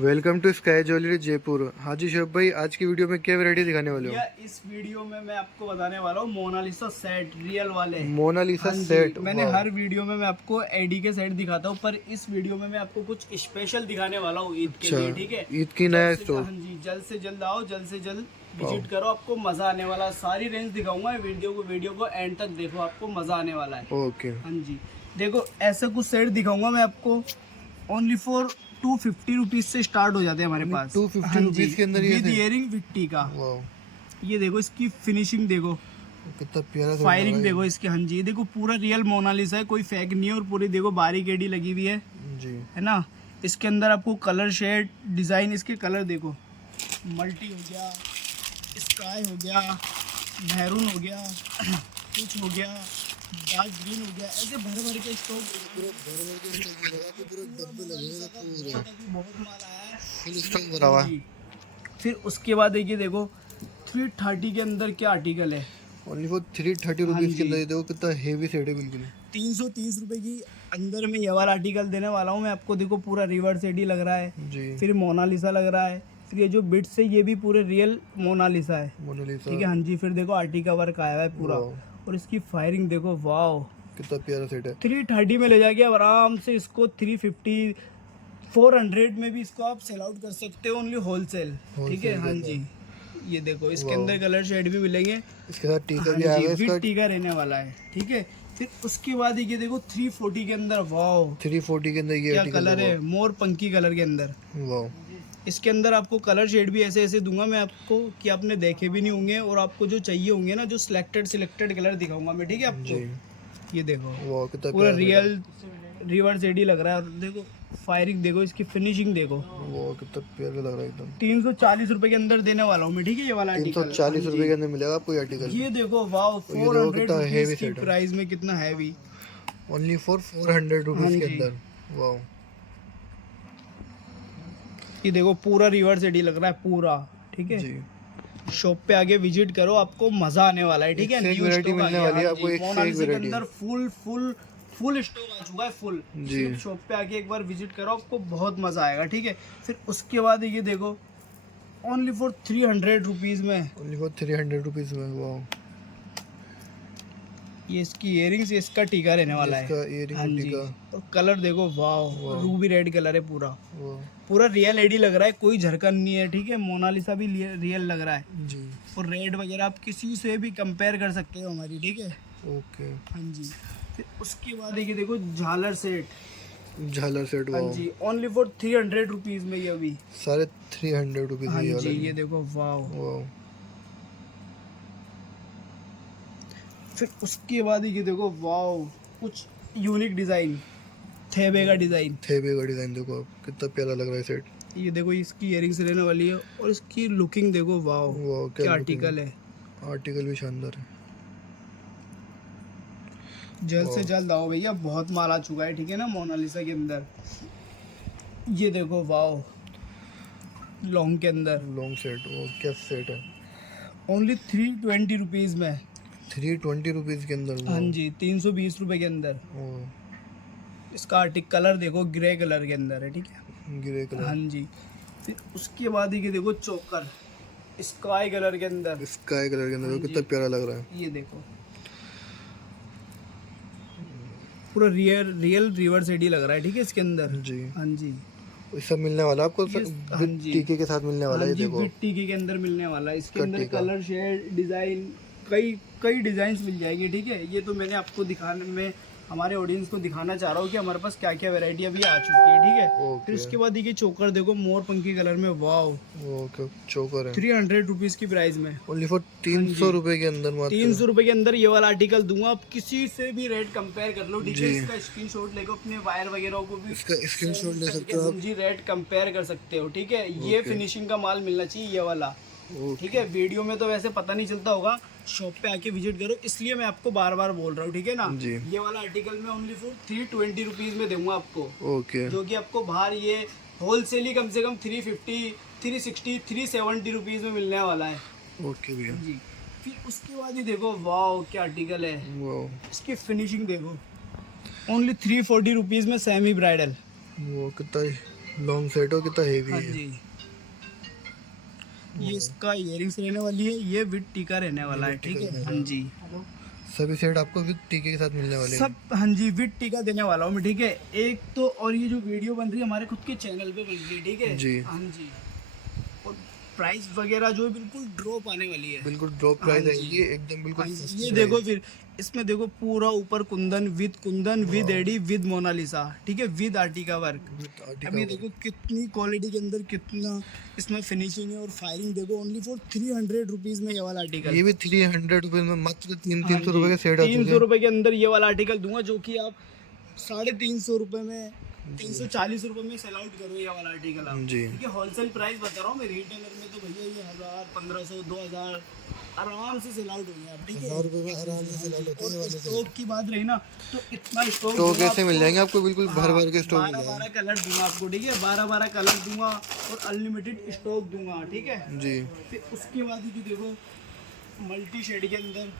Welcome to sky jewellery Jaipur. हाँ जी शोभ भाई, आज की वीडियो में क्या वैरायटी दिखाने वाले हो? इस वीडियो में मैं आपको बताने वाला हूँ मोनालिसा सेट रियल वाले। मोनालिसा हाँ जी, सेट। मैंने हर वीडियो में मैं आपको एडी के सेट दिखाता हूँ, पर इस वीडियो में मैं आपको कुछ स्पेशल दिखाने वाला हूँ ईद के लिए। ठीक है, ईद की नया स्टॉक। हाँ जी, जल्द से जल्द आओ, जल्द से जल्द विजिट करो, आपको मजा आने वाला है। सारी रेंज दिखाऊंगा, वीडियो को एंड तक देखो, आपको मजा आने वाला है। ओके। हाँ जी, देखो ऐसा कुछ सेट दिखाऊंगा मैं आपको, ओनली फॉर 250 रुपीज से स्टार्ट हो जाते हैं हमारे पास। 250 रुपीज के अंदर विद इयरिंग विद टीका। ये देखो इसकी फिनिशिंग देखो, कितना प्यारा फायरिंग देखो इसके। हाँ जी, ये देखो पूरा रियल मोनालिसा है, कोई फेक नहीं है, और पूरी देखो बारीक एडी लगी हुई है जी, है ना। इसके अंदर आपको कलर शेड डिजाइन, इसके कलर देखो, मल्टी हो गया, स्काई हो गया, मैरून हो गया, कुछ हो गया, डार्क ग्रीन हो गया, ऐसे भर भर के स्टॉक, बहुत माल आया है। फिर उसके बाद देखिए, देखो 330 के अंदर क्या आर्टिकल है, ओनली फॉर 330 रुपीज के अंदर। ये देखो कितना हेवी सेट है, बिल्कुल 330 रुपए की अंदर में ये वाला आर्टिकल देने वाला हूँ मैं आपको। देखो पूरा रिवर्स एडी लग रहा है जी, फिर मोनालिसा लग रहा है, फिर ये जो बिट्स है ये भी पूरे रियल मोनालिसा है। मोनालिसा, ठीक है, हाँ जी। फिर देखो आर्टिकल का वर्क आया है पूरा, और इसकी फायरिंग देखो, वाओ कितना प्यारा सेट है। 330 में ले जाके अब आराम से इसको 350 400 में भी इसको आप सेल आउट कर सकते हो, ओनली होलसेल। ठीक है, हाँ जी। ये देखो इसके अंदर कलर शेड भी मिलेंगे, इसके साथ टीका भी हाँ आएगा, जी, इसका टीका रहने वाला है। ठीक है, फिर उसके बाद ये देखो 340 के अंदर, वाओ 340 के अंदर ये क्या कलर है, मोर पंकी कलर के अंदर। वाओ, इसके अंदर आपको कलर शेड भी ऐसे ऐसे दूंगा मैं आपको कि आपने देखे भी नहीं होंगे, और आपको जो चाहिए होंगे ना, जो सिलेक्टेड कलर दिखाऊंगा मैं। ठीक है आपको, ये देखो वाओ कितना पूरा रियल रिवर्स एडी लग रहा है, और देखो फायरिंग देखो, इसकी फिनिशिंग देखो, वो कितना प्यारा लग रहा है एकदम। 340 रुपए के अंदर देने वाला हूँ मैं। ठीक है, ये वाला 340 रुपए के अंदर मिलेगा आपको ये आर्टिकल। ये देखो, वाओ 400 रुपीज की प्राइस में, कितना हैवी, ओनली फॉर 400 रुपीज के अंदर। वाओ, ये देखो पूरा रिवर्स एडी लग रहा है पूरा। ठीक है जी, शॉप पे आके विजिट करो, आपको मजा आने वाला है। ठीक है, न्यू वैरायटी मिलने वाली है आपको, एक से एक वैरायटी अंदर फुल स्टॉक आ चुका है, फुल। सिर्फ शॉप पे आके एक बार विजिट करो, आपको बहुत मजा आएगा। ठीक है, फिर उसके बाद ये देखो ओनली फॉर 300 रुपीज में, ओनली फॉर 300 रुपीज में। वाओ, ये इसकी इयरिंग्स, इसका टीका रहने वाला है। हाँ जी, और कलर देखो, वाओ रूबी रेड कलर है पूरा, पूरा रियल एडी लग रहा है, कोई झरकन नहीं है। ठीक है, मोनालिसा भी रियल लग रहा है जी, और रेड वगैरह आप किसी से भी कंपेयर कर सकते हो हमारी। ठीक है, ओके, हाँ जी। फिर उसके बाद ये देखो झालर सेट, हाँ जी, ओनली फॉर 300 रुपीज में, ये भी सारे 300 रुपीज। हाँ जी, ये देखो, वाओ। फिर उसके बाद ये देखो, वाओ कुछ यूनिक डिजाइन, थेबे का डिजाइन देखो कितना प्यारा लग रहा है सेट। ये देखो इसकी इयरिंग्स रहने वाली है, और इसकी लुकिंग देखो, वाओ क्या आर्टिकल है, आर्टिकल भी शानदार है। जल्द से जल्द आओ भैया, बहुत माल आ चुका है। ठीक है ना, मोनालिसा के अंदर ये देखो, वाओ लॉन्ग के अंदर, लॉन्ग सेट, वो क्या सेट है, ओनली 320 रुपीज में, 320 रुपीज के अंदर। हाँ जी, 320 रुपए के अंदर। इसका आर्टिक कलर देखो, ग्रे कलर के अंदर है। ठीक है, ग्रे कलर, हाँ जी। फिर उसके बाद ये देखो चोकर, स्काई कलर के अंदर, कितना प्यारा लग रहा है। ये देखो पूरा रियल रिवर्स एडी लग रहा है। ठीक है, इसके अंदर जी, हाँ जी, सब मिलने वाला आपको, हाँ जी, टीके के साथ मिलने वाला है। देखो टीके के अंदर मिलने वाला है, इसके अंदर कलर शेड डिजाइन कई डिजाइन मिल जाएगी। ठीक है, ये तो मैंने आपको दिखाने में, हमारे ऑडियंस को दिखाना चाह रहा हूँ कि हमारे पास क्या क्या वैरायटी अभी आ चुकी है। ठीक है, फिर उसके बाद ये चोकर देखो, मोर पंखी कलर में, वाओ चोकर है, 300 रुपीज की प्राइस में, ओनली फॉर 300 रुपए के अंदर। 300 रुपए के अंदर ये वाला आर्टिकल दूंगा, आप किसी से भी रेट कंपेयर कर लो। ठीक है, इसका स्क्रीनशॉट लेकर अपने वायर वगैरह को भी स्क्रीनशॉट ले सकते हो, जी रेट कंपेयर कर सकते हो। ठीक है, ये फिनिशिंग का माल मिलना चाहिए, ये वाला। ठीक है, वीडियो में तो वैसे पता नहीं चलता होगा, शॉप पे आके विजिट करो, इसलिए मैं आपको बार बार बोल रहा हूँ। ठीक है ना, ये वाला आर्टिकल मैं ओनली फॉर 320 रुपीज में दूंगा आपको। ओके, जो कि आपको बाहर ये होलसेल ही कम से कम 350 360 370 रुपीज में मिलने वाला है। ओके भैया जी। फिर उसके बाद ही देखो, वाओ क्या आर्टिकल है, इसकी फिनिशिंग देखो, ओनली 340 रुपीज में सेमी ब्राइडल। वो कितना लॉन्ग सेट हो, कितना हेवी हाँ है। जी, ये इसका इयरिंग्स रहने वाली है, ये विद टीका रहने वाला है, ठीक है। हाँ जी, सभी सेट आपको विद टीके के साथ मिलने वाले हैं। सब हाँ जी विद टीका देने वाला हूँ मैं, ठीक है। एक तो और ये जो वीडियो बन रही है हमारे खुद के चैनल पे बन रही है, ठीक है जी। हाँ जी, और प्राइस वगैरह जो है बिल्कुल ड्रॉप आने वाली है, बिल्कुल ड्रॉप हाँ प्राइस है जी। ये, एकदम बिल्कुल हाँ, सस्ती ये प्राइस देखो है। फिर इसमें देखो पूरा ऊपर kundan with AD with Monalisa, ठीक है, विद आर्टिका वर्क। With अब Artica ये work। देखो कितनी क्वालिटी के अंदर कितना इसमें फिनिशिंग है और फायरिंग देखो, ओनली फॉर 300 रुपीज में ये वाला आर्टिकल। ये भी 300 रुपए में, मात्र तीन हाँ 300 जी, रुपए के सेट आ चुके 300 हैं। रुपए के अंदर ये वाला आर्टिकल दूंगा, जो कि आप 350 रुपए में 340 रुपए में सेल आउट करो ये वाला आर्टिकल आप, जी। ठीक है। होलसेल प्राइस बता रहा हूँ मैं, रिटेलर में तो भैया ये 1000 1500 2000 आराम से सेल आउट होंगे आप, ठीक है। 1000 रुपए में आराम से सेल आउट होते हैं ये और वाले सेट। स्टॉक की बात रही ना, तो इतना स्टॉक स्टॉक कैसे मिल जाएंगे आपको, बिल्कुल भर भर के स्टॉक मिल 12 जाएंगे। कलर दूंगा आपको, ठीक है, 12 कलर दूंगा और अनलिमिटेड स्टॉक दूंगा, ठीक है जी। फिर उसके बाद ही देखो मल्टी शेड के अंदर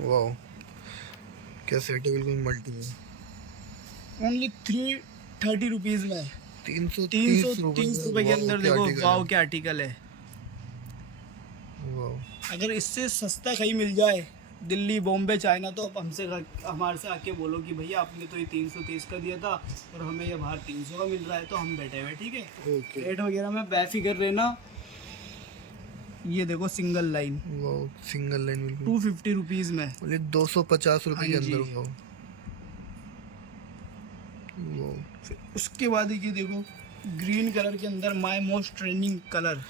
वाह, क्या सेट है, बिल्कुल मल्टी में। ओनली 330 रुपीज में 330 रुपए के अंदर देखो, वाव क्या आर्टिकल है। वाह, अगर इससे सस्ता कहीं मिल जाए दिल्ली बॉम्बे चाइना, तो आप हमारे से आके बोलो कि भैया आपने तो ये 330 का दिया था और हमें ये बाहर 300 का मिल रहा है, तो हम बैठे हुए, ठीक है। ओके। रेट वगैरह में बेफिक्र रहना। ये देखो सिंगल लाइन वाह, सिंगल लाइन बिल्कुल 250 रुपीज में, बोले 250 रुपए के हाँ जी। अंदर। वाह, वाह, फिर उसके बाद ये देखो ग्रीन कलर के अंदर my most trending colour,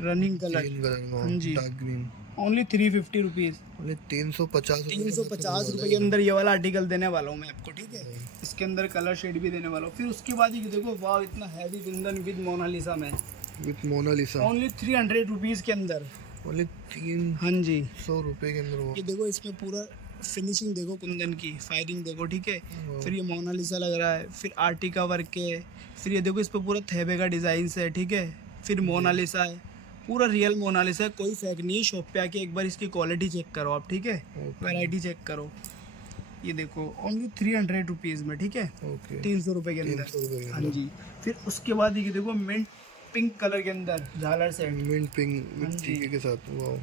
running colour, green colour का, हाँ जी। Dark green. ओनली 350 रुपीज, बोले 350 350 रुपए के अंदर ये वाला आर्टिकल देने वाला हूँ मैं आपको, ठीक है। इसके अंदर कलर शेड भी देने वाला हूँ। फिर उसके बाद ये देखो वाह, इतना हैवी कुंदन विद मोनालिसा में, विथ मोनालिसा, ओनली 300 रुपीज के अंदर, बोले 300 हाँ जी। रुपए के अंदर। वो ये देखो इसमें पूरा फिनिशिंग देखो, कुंदन की फायरिंग देखो, ठीक है। फिर ये मोनालिसा लग रहा है, फिर आर्टिका वर्क है, फिर ये देखो इस पर पूरा थेबे का डिजाइन है, ठीक है। फिर मोनालिसा है, पूरा रियल मोनालिसा है, कोई फेक नहीं है। शॉप पे आके एक बार इसकी क्वालिटी चेक करो आप, ठीक है, वैरायटी चेक करो। ये देखो ओनली 300 रुपीज में, ठीक है, ओके, 300 रुपए के 300 रुपए अंदर, के हाँ अंदर। जी। फिर उसके बाद ये देखो मिंट पिंक कलर के अंदर झालर सेट, मिंट पिंक हाँ विथ जी। टीके के साथ। वाह,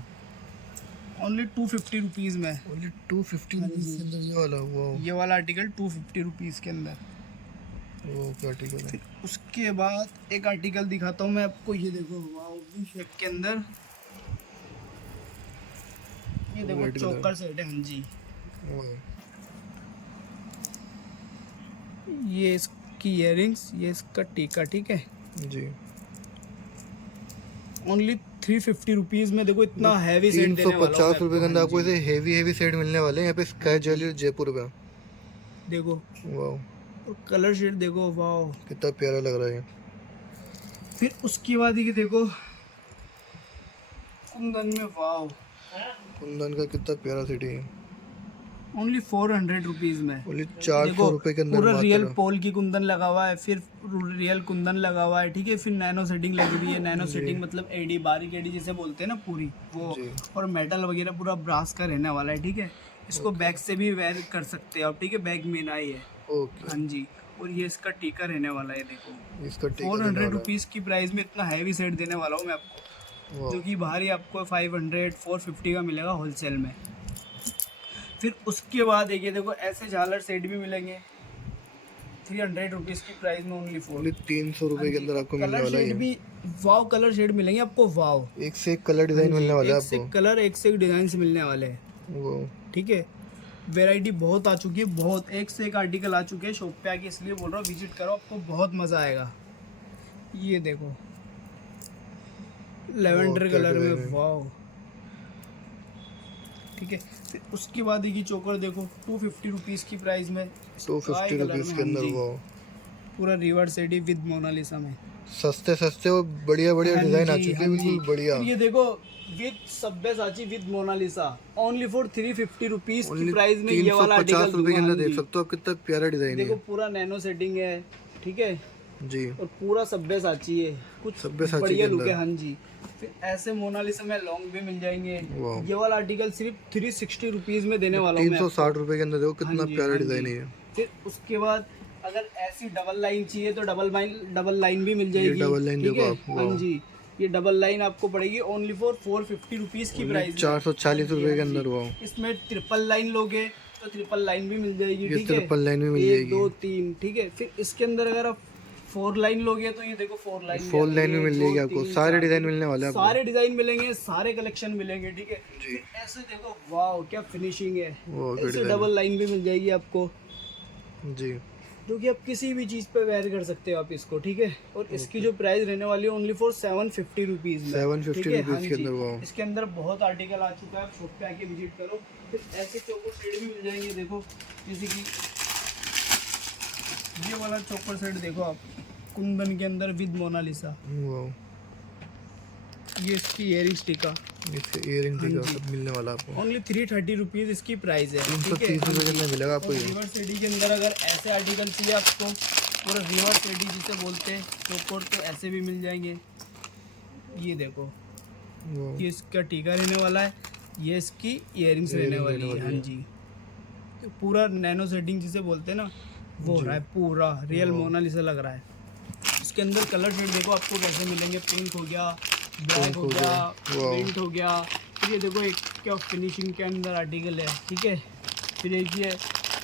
ओनली 250 रुपीज में, ओनली 250 रुपीस के अंदर ये वाला। वाह, ये वाला आर्टिकल 250 रुपीज के अंदर। वो क्या आर्टिकल है। फिर उसके बाद एक आर्टिकल दिखाता हूँ मैं आपको, ये देखो वाओ वी शेप के अंदर, ये देखो White color। चोकर सेट है, हाँ जी। वाह, ये इसकी इयरिंग्स, ये इसका टीका, ठीक है। जी। ओनली 350 रुपीज में देखो इतना हैवी सेट देने वाला हूँ 350 रुपए के अंदर मैं आपको ऐसे हेवी सेट मिलने वाले हैं यहाँ पे स्काई ज्वेलरी जयपुर पे। देखो, वाह, और कलर शेड देखो, वाओ कितना प्यारा लग रहा है। फिर उसके बाद ये देखो कुंदन में, वाओ कुंदन का कितना प्यारा सेट है। ओनली 400 रुपीज में। बोले 400 रुपए के अंदर पूरा रियल मात्र। पोल की कुंदन लगा हुआ है, फिर रियल कुंदन लगा हुआ है, ठीक है। फिर नैनो सेटिंग लगी हुई है, नैनो सेटिंग मतलब एडी, बारीक एडी जिसे बोलते हैं ना पूरी, वो। जी। और मेटल वगैरह पूरा ब्रास का रहने वाला है, ठीक है। इसको बैक से भी वेयर कर सकते हो आप, ठीक है, बैक में ना ही है, ओके, हाँ जी। और ये इसका टीका रहने वाला है, देखो इसका टीका 400 रुपीज़ की प्राइस में इतना हैवी सेट देने वाला हूँ मैं आपको, वाह, जो कि बाहर ही आपको 500 450 का मिलेगा होलसेल में। फिर उसके बाद एक ये देखो ऐसे झालर सेट भी मिलेंगे 300 रुपीज़ की प्राइस में, ओनली 4। बोले 300 रुपए के अंदर आपको मिलने कलर वाला शेड है। भी वाव कलर शेड मिलेंगे आपको, वाव एक से एक कलर डिजाइन मिलने वाला है एक से आपको। एक कलर, एक से एक डिजाइन से मिलने वाले हैं, वो ठीक है। वैरायटी बहुत आ चुकी है, बहुत एक से एक आर्टिकल आ चुके हैं शॉप पे आके, इसलिए बोल रहा हूँ विजिट करो, आपको बहुत मज़ा आएगा। ये देखो लेवेंडर क्या कलर डिजाइन में, है। वाव, ठीक है। फिर उसके बाद ये चोकर देखो 250 रुपीज़ की प्राइस में, 250 रुपीस के अंदर। वो पूरा रिवर्स एडी विद मोनालिसा में, सस्ते सस्ते और बढ़िया बढ़िया हाँ डिजाइन आ जी, चुके हाँ हैं, जी। बिल्कुल बढ़िया। फिर ये देखो with Sabyasachi with Monalisa, only for 350 rupees की ओनली प्राइस में ये वाला 350 आर्टिकल रुपए के अंदर दूंगा, हाँ देख जी। सकते हो आप, कितना प्यारा डिजाइन देखो है। पूरा नैनो सेटिंग है, ठीक है, जी, और पूरा सब्यसाची है, कुछ सब्यसाची बढ़िया के लुक है, अंदर। हाँ जी। फिर ऐसे मोनालिसा में लॉन्ग भी मिल जाएंगे। वाह। ये वाला आर्टिकल सिर्फ 360 रुपीज़ में देने वाला हूँ मैं 360 रुपए के अंदर देखो आपको। कितना हाँ जी, प्यारा हाँ डिजाइन जी। है ये। फिर उसके बाद अगर ऐसी डबल लाइन चाहिए तो डबल लाइन भी मिल जाएगी। डबल लाइन ठीक देखो है, आप, हाँ वाह। जी, ये डबल लाइन आपको पड़ेगी ओनली फॉर 450 रुपीज की प्राइस। 440 रुपए के अंदर। वाह, इसमें ट्रिपल लाइन लोगे तो ट्रिपल लाइन भी मिल जाएगी। ये ठीक है, ट्रिपल लाइन भी मिल 1 जाएगी। 2 3। ठीक है, फिर इसके अंदर अगर आप 4 लाइन लोगे तो ये देखो 4 लाइन भी मिल जाएगी आपको। सारे डिजाइन मिलने वाले हैं आपको। सारे डिजाइन मिलेंगे, सारे कलेक्शन मिलेंगे। ठीक है, जी। फिर ऐसे देखो, वाह क्या फिनिशिंग है। वाह, क्या ऐसे डिजाइन डबल लाइन भी मिल जाएगी आपको, जी। जो कि आप किसी भी चीज पे वेयर कर सकते हो आप इसको। ठीक है, और इसकी जो प्राइस रहने वाली है ओनली फॉर 750 रुपीज। 750 रुपीज के अंदर। वाह, इसके अंदर बहुत आर्टिकल आ चुका है, आप शॉप पे आके विजिट करो। फिर ऐसे चोको सेट भी मिल जाएंगे, देखो जैसे कि ये वाला चोकर सेट देखो आप, कुंदन के अंदर विद मोनालिसा। वाह, ये इसकी इयरिंग टिका, इसके इयरिंग टिका सब मिलने वाला आपको। ओनली 330 रुपीज इसकी प्राइस है। 330 रुपए के अंदर मिलेगा आपको ये। रिवर्स एडी के अंदर अगर ऐसे आर्टिकल चाहिए आपको, पूरा रिवर्स एडी जिसे बोलते हैं चोकोर, तो ऐसे भी मिल जाएंगे। ये देखो, वाह, ये इसका टीका रहने वाला है, ये इसकी इयरिंग्स रहने वाली है। हाँ जी, तो पूरा नैनो सेटिंग जिसे बोलते हैं ना, वो हो रहा है, पूरा रियल मोनालिसा लग रहा है। इसके अंदर कलर शेड देखो आपको कैसे मिलेंगे, पिंक हो गया, ब्लैक हो गया, मिंट हो गया। फिर ये देखो एक क्या फिनिशिंग के अंदर आर्टिकल है। ठीक है, फिर एक ये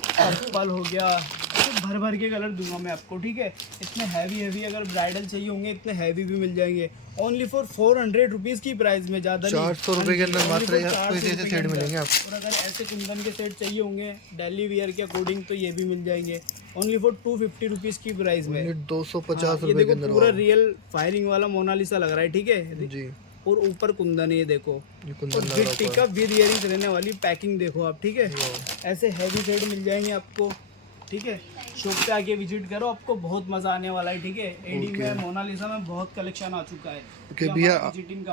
पर्पल हो गया, तो भर भर के कलर दूंगा मैं आपको। ठीक है, इतने हैवी अगर ब्राइडल चाहिए होंगे इतने हैवी भी मिल जाएंगे ओनली फॉर 400 रुपीज़ की प्राइस में, ज़्यादा 400 रुपए के अंदर मात्र ऐसे सेट मिलेंगे आपको। और अगर ऐसे कुंदन के सेट चाहिए होंगे डेली वियर के अकॉर्डिंग तो ये भी मिल जाएंगे ओनली फॉर 250 रुपीज़ की प्राइस में। 250 ये रुपए के देखो अंदर। पूरा रियल फायरिंग वाला मोनालिसा लग रहा है। ठीक है जी, और ऊपर कुंदन है, ये देखो, ये और कुंदन विद टिका विद इयरिंग्स रहने वाली पैकिंग देखो आप। ठीक है, ऐसे हैवी सेट मिल जाएंगे आपको। ठीक है, शॉप पे आके विजिट करो, आपको बहुत मजा आने वाला है। ठीक है, एडी में मोनालिसा में बहुत कलेक्शन आ चुका है। ओके भैया,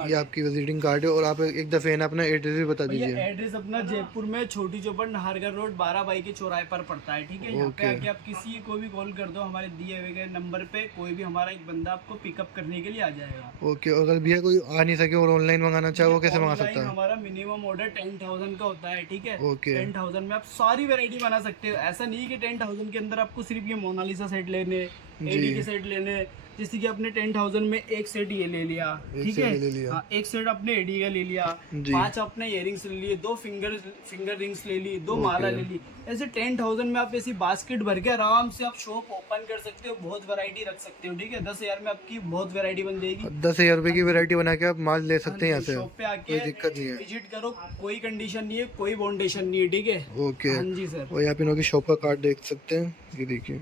ये आपकी विजिटिंग कार्ड है। और आप एक दफे ना अपना एड्रेस भी बता दीजिए। एड्रेस अपना जयपुर में छोटी चौपड़ नाहरगढ़ रोड 12 बाई के चौराहे पर पड़ता है। ठीक है, यहाँ पे आके आप किसी को भी कॉल कर दो, हमारे दिए हुए गए नंबर पे कोई भी हमारा एक बंदा आपको पिकअप करने के लिए आ जाएगा। ओके, अगर भैया कोई आ नहीं सके और ऑनलाइन मंगाना चाहे वो कैसे मंगा सकता है? हमारा मिनिमम ऑर्डर 10,000 का होता है। ठीक है, ओके, 10,000 में आप सारी वैरायटी बना सकते हो। ऐसा नहीं कि 10,000 के अंदर आपको सिर्फ ये मोनालिसा सेट लेने, एडी के सेट लेने। जैसे कि आपने 10,000 में एक सेट ये ले लिया, ठीक है, हाँ, एक सेट आपने एडी का ले लिया, 5 आपने इयरिंग्स ले लिए, 2 फिंगर रिंग्स ले ली, 2 माला ले ली। ऐसे 10,000 में आप ऐसी बास्केट भर के आराम से आप शॉप ओपन कर सकते हो, बहुत वैरायटी रख सकते हो। ठीक है, 10,000 में आपकी बहुत वैरायटी बन जाएगी। 10,000 रुपए की वैरायटी बना के आप माल ले सकते हैं यहाँ से। शॉप पे आके कोई दिक्कत नहीं है, विजिट करो, कोई कंडीशन नहीं है, कोई बाउंडेशन नहीं है। ठीक है, ओके। हाँ जी सर। और आप इनकी शॉप का कार्ड देख सकते हैं, ये देखिए।